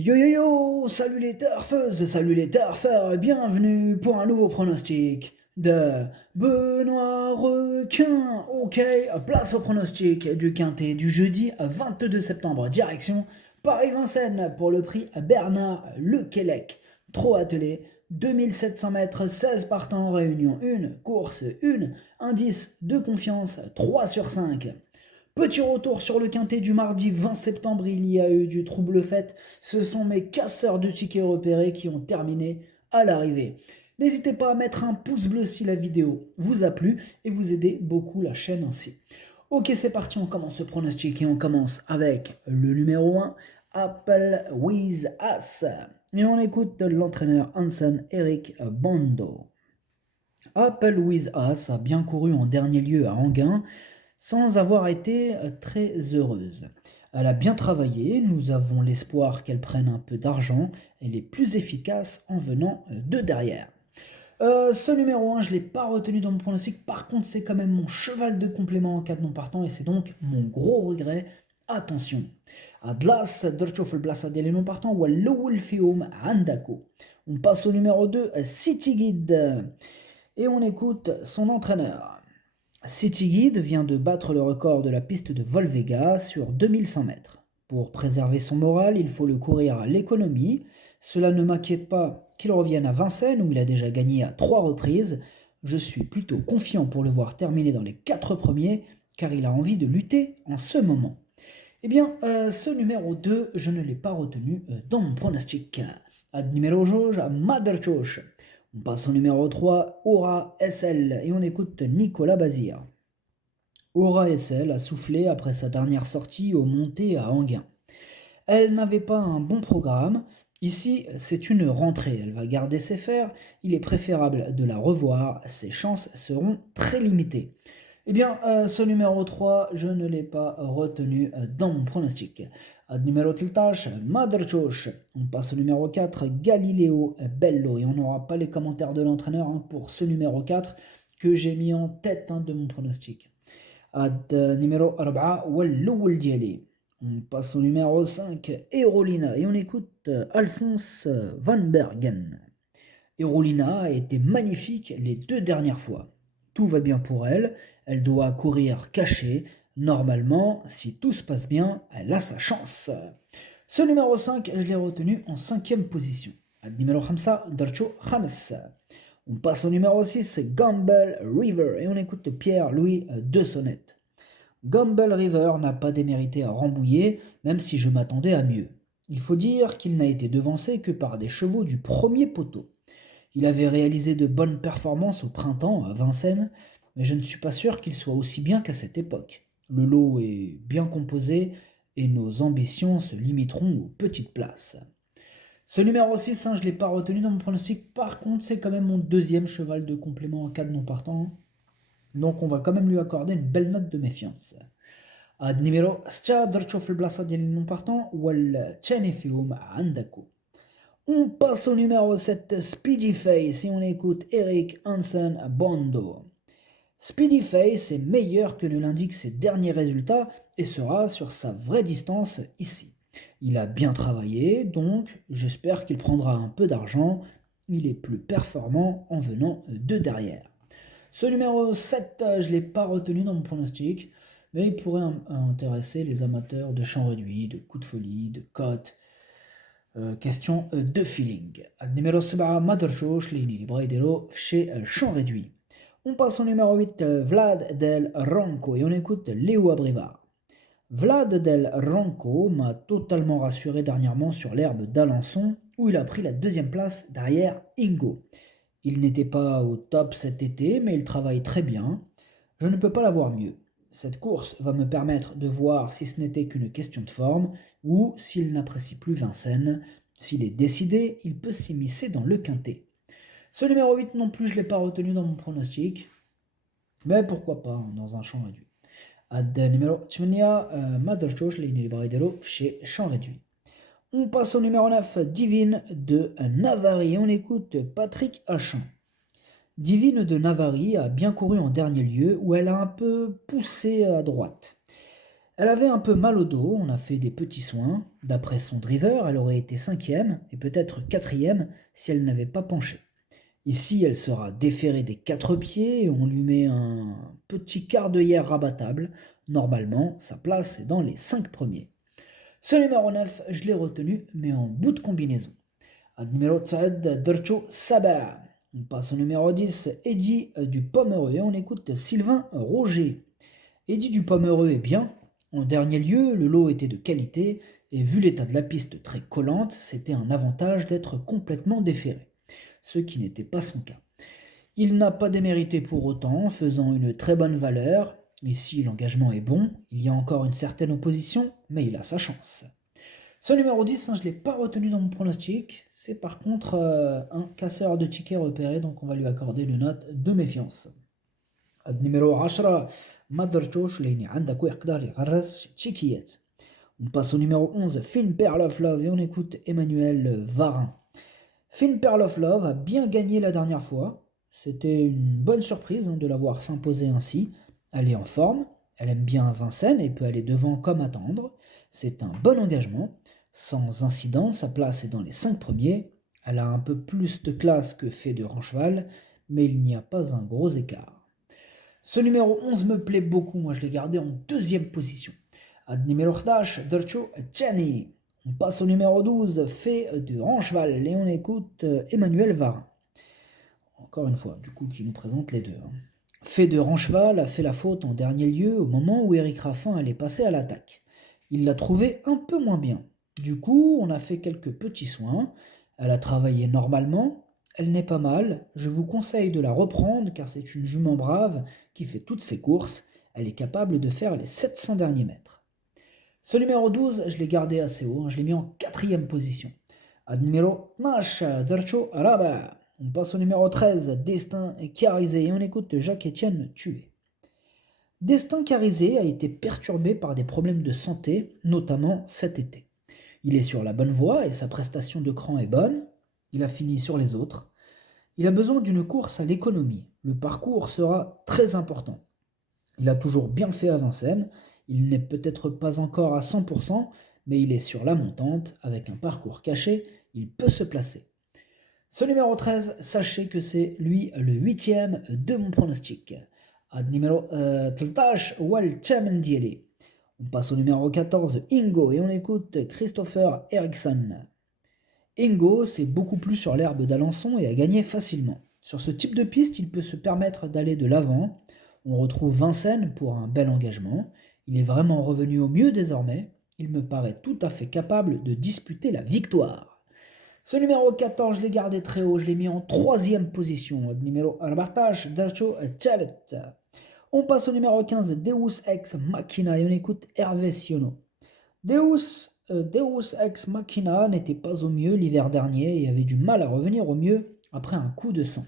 Yo yo yo, salut les turfeuses, salut les turfeurs, bienvenue pour un nouveau pronostic de Benoît Requin. Ok, place au pronostic du Quintet du jeudi 22 septembre, direction Paris-Vincennes pour le prix Bernard Lequelec. Trop attelé, 2700 mètres, 16 partants, réunion 1, course 1, indice de confiance 3 sur 5. Petit retour sur le quintet du mardi 20 septembre, il y a eu du trouble fait. Ce sont mes casseurs de tickets repérés qui ont terminé à l'arrivée. N'hésitez pas à mettre un pouce bleu si la vidéo vous a plu et vous aidez beaucoup la chaîne ainsi. Ok, c'est parti, on commence ce pronostic et on commence avec le numéro 1, Apple With Us. Et on écoute l'entraîneur Hansen Eric Bondo. Apple With Us a bien couru en dernier lieu à Anguin, sans avoir été très heureuse. Elle a bien travaillé, nous avons l'espoir qu'elle prenne un peu d'argent, elle est plus efficace en venant de derrière. Ce numéro 1, je ne l'ai pas retenu dans mon pronostic, par contre c'est quand même mon cheval de complément en cas de non partant et c'est donc mon gros regret. Attention, Adlas, درتشوف البلاصة ديال non partant ou الأول فيهم عندكو. On passe au numéro 2, City Guide, et on écoute son entraîneur. City Guide vient de battre le record de la piste de Volvega sur 2100 mètres. Pour préserver son moral, il faut le courir à l'économie. Cela ne m'inquiète pas qu'il revienne à Vincennes où il a déjà gagné à 3 reprises. Je suis plutôt confiant pour le voir terminer dans les 4 premiers car il a envie de lutter en ce moment. Eh bien, ce numéro 2, je ne l'ai pas retenu dans mon pronostic. Ad numéro jauge, Mother Choche. On passe au numéro 3, Aura SL, et on écoute Nicolas Bazir. Aura SL a soufflé après sa dernière sortie aux montées à Anguin. Elle n'avait pas un bon programme. Ici, c'est une rentrée. Elle va garder ses fers. Il est préférable de la revoir. Ses chances seront très limitées. Eh bien, ce numéro 3, je ne l'ai pas retenu dans mon pronostic. Ad numéro 13, Mother Choche. On passe au numéro 4, Galileo Bello. Et on n'aura pas les commentaires de l'entraîneur pour ce numéro 4 que j'ai mis en tête de mon pronostic. Ad numéro 4, Walloul Diali. On passe au numéro 5, Erolina. Et on écoute Alphonse Van Bergen. Erolina a été magnifique les 2 dernières fois. Tout va bien pour elle, elle doit courir cachée. Normalement, si tout se passe bien, elle a sa chance. Ce numéro 5, je l'ai retenu en 5e position. Numéro 5, Darcho James. On passe au numéro 6, Gamble River, et on écoute Pierre-Louis de Sonnette. Gamble River n'a pas démérité à Rambouillet, même si je m'attendais à mieux. Il faut dire qu'il n'a été devancé que par des chevaux du premier poteau. Il avait réalisé de bonnes performances au printemps à Vincennes, mais je ne suis pas sûr qu'il soit aussi bien qu'à cette époque. Le lot est bien composé et nos ambitions se limiteront aux petites places. Ce numéro 6, je ne l'ai pas retenu dans mon pronostic, par contre c'est quand même mon 2e cheval de complément en cas de non partant, donc on va quand même lui accorder une belle note de méfiance. Ad numéro 6 درتشوف البلاصة ديال non partant والثاني فيهم عندكم. On passe au numéro 7, Speedy Face, et on écoute Eric Hansen Bondo. Speedy Face est meilleur que ne l'indiquent ses derniers résultats et sera sur sa vraie distance ici. Il a bien travaillé, donc j'espère qu'il prendra un peu d'argent. Il est plus performant en venant de derrière. Ce numéro 7, je ne l'ai pas retenu dans mon pronostic, mais il pourrait intéresser les amateurs de champ réduit, de coups de folie, de cotes. Question de feeling. Numéro 7, Mother Choche, les libre chez champ réduit. On passe au numéro 8, Vlad del Ronco, et on écoute Léo Abrivard. Vlad del Ronco m'a totalement rassuré dernièrement sur l'herbe d'Alençon, où il a pris la 2e place derrière Ingo. Il n'était pas au top cet été, mais il travaille très bien. Je ne peux pas l'avoir mieux. Cette course va me permettre de voir si ce n'était qu'une question de forme ou s'il n'apprécie plus Vincennes. S'il est décidé, il peut s'immiscer dans le quintet. Ce numéro 8 non plus, je ne l'ai pas retenu dans mon pronostic, mais pourquoi pas dans un champ réduit. Ad numéro 8, Mother Choche, les Braidero chez champ réduit. On passe au numéro 9, Divine de Navarre, et on écoute Patrick Hachin. Divine de Navarre a bien couru en dernier lieu où elle a un peu poussé à droite. Elle avait un peu mal au dos, on a fait des petits soins. D'après son driver, elle aurait été cinquième et peut-être quatrième si elle n'avait pas penché. Ici, elle sera déférée des 4 pieds et on lui met un petit quart d'œillère rabattable. Normalement, sa place est dans les 5 premiers. Ce numéro 9, je l'ai retenu, mais en bout de combinaison. Numéro 7, Dercho Sabah. On passe au numéro 10, Eddy du Pomereux, et on écoute Sylvain Roger. Eddy du Pomereux est bien. En dernier lieu, le lot était de qualité, et vu l'état de la piste très collante, c'était un avantage d'être complètement déféré, ce qui n'était pas son cas. Il n'a pas démérité pour autant, faisant une très bonne valeur. Ici, l'engagement est bon, il y a encore une certaine opposition, mais il a sa chance. Ce numéro 10, je ne l'ai pas retenu dans mon pronostic. C'est par contre un casseur de tickets repéré, donc on va lui accorder une note de méfiance. Numéro 10, Maderchosh, لأن عنده يقدر يغرس تشيكيات. On passe au numéro 11, Finn Pearl of Love, et on écoute Emmanuel Varin. Finn Pearl of Love a bien gagné la dernière fois. C'était une bonne surprise de la voir s'imposer ainsi. Elle est en forme, elle aime bien Vincennes et peut aller devant comme attendre. C'est un bon engagement. Sans incident, sa place est dans les 5 premiers. Elle a un peu plus de classe que Fait de Rancheval, mais il n'y a pas un gros écart. Ce numéro 11 me plaît beaucoup, moi je l'ai gardé en deuxième position. Numéro 11, Dercho Chani. On passe au numéro 12, Fait de Rancheval, et on écoute Emmanuel Varin. Encore une fois, du coup, qui nous présente les deux. Fait de Rancheval a fait la faute en dernier lieu au moment où Eric Raffin allait passer à l'attaque. Il l'a trouvé un peu moins bien. Du coup, on a fait quelques petits soins. Elle a travaillé normalement. Elle n'est pas mal. Je vous conseille de la reprendre car c'est une jument brave qui fait toutes ses courses. Elle est capable de faire les 700 derniers mètres. Ce numéro 12, je l'ai gardé assez haut. Je l'ai mis en 4e position. Numéro 12, Dercho Araba. On passe au numéro 13, Destin Carizé, et on écoute Jacques-Étienne Tué. Destin Carizé a été perturbé par des problèmes de santé, notamment cet été. Il est sur la bonne voie et sa prestation de cran est bonne. Il a fini sur les autres. Il a besoin d'une course à l'économie. Le parcours sera très important. Il a toujours bien fait à Vincennes. Il n'est peut-être pas encore à 100%, mais il est sur la montante. Avec un parcours caché, il peut se placer. Ce numéro 13, sachez que c'est lui le 8e de mon pronostic. Numéro 13, Wal Chamendieli. On passe au numéro 14, Ingo, et on écoute Christopher Eriksson. Ingo, c'est beaucoup plus sur l'herbe d'Alençon et a gagné facilement. Sur ce type de piste, il peut se permettre d'aller de l'avant. On retrouve Vincennes pour un bel engagement. Il est vraiment revenu au mieux désormais. Il me paraît tout à fait capable de disputer la victoire. Ce numéro 14, je l'ai gardé très haut, je l'ai mis en 3e position. Numéro 14, Dercho Chalet. On passe au numéro 15, Deus Ex Machina, et on écoute Hervé Siono. Deus Ex Machina n'était pas au mieux l'hiver dernier et avait du mal à revenir au mieux après un coup de sang.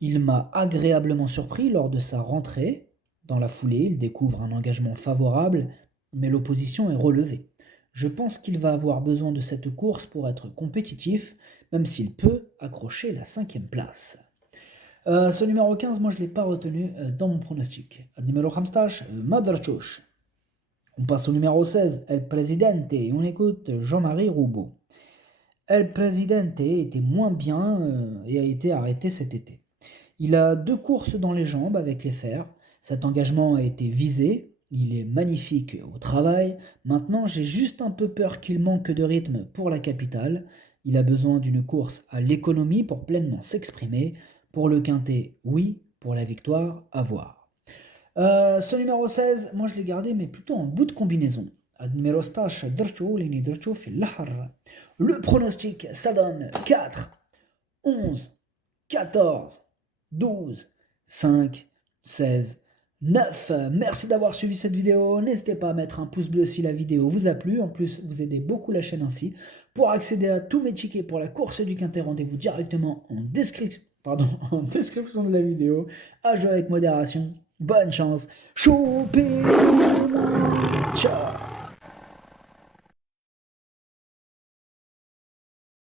Il m'a agréablement surpris lors de sa rentrée. Dans la foulée, il découvre un engagement favorable, mais l'opposition est relevée. Je pense qu'il va avoir besoin de cette course pour être compétitif, même s'il peut accrocher la 5e place. Ce numéro 15, moi je ne l'ai pas retenu dans mon pronostic. Numéro 15, Maderchosh. On passe au numéro 16, El Presidente, et on écoute Jean-Marie Roubaud. El Presidente était moins bien et a été arrêté cet été. Il a 2 courses dans les jambes avec les fers. Cet engagement a été visé. Il est magnifique au travail. Maintenant, j'ai juste un peu peur qu'il manque de rythme pour la capitale. Il a besoin d'une course à l'économie pour pleinement s'exprimer. Pour le quintet, oui. Pour la victoire, à voir. Ce numéro 16, moi je l'ai gardé, mais plutôt en bout de combinaison. Numéro 16, Dercho في الأحر. Le pronostic, ça donne 4, 11, 14, 12, 5, 16, 9. Merci d'avoir suivi cette vidéo. N'hésitez pas à mettre un pouce bleu si la vidéo vous a plu. En plus, vous aidez beaucoup la chaîne ainsi. Pour accéder à tous mes tickets pour la course du quintet, rendez-vous directement en description de la vidéo. À jouer avec modération. Bonne chance. Ciao.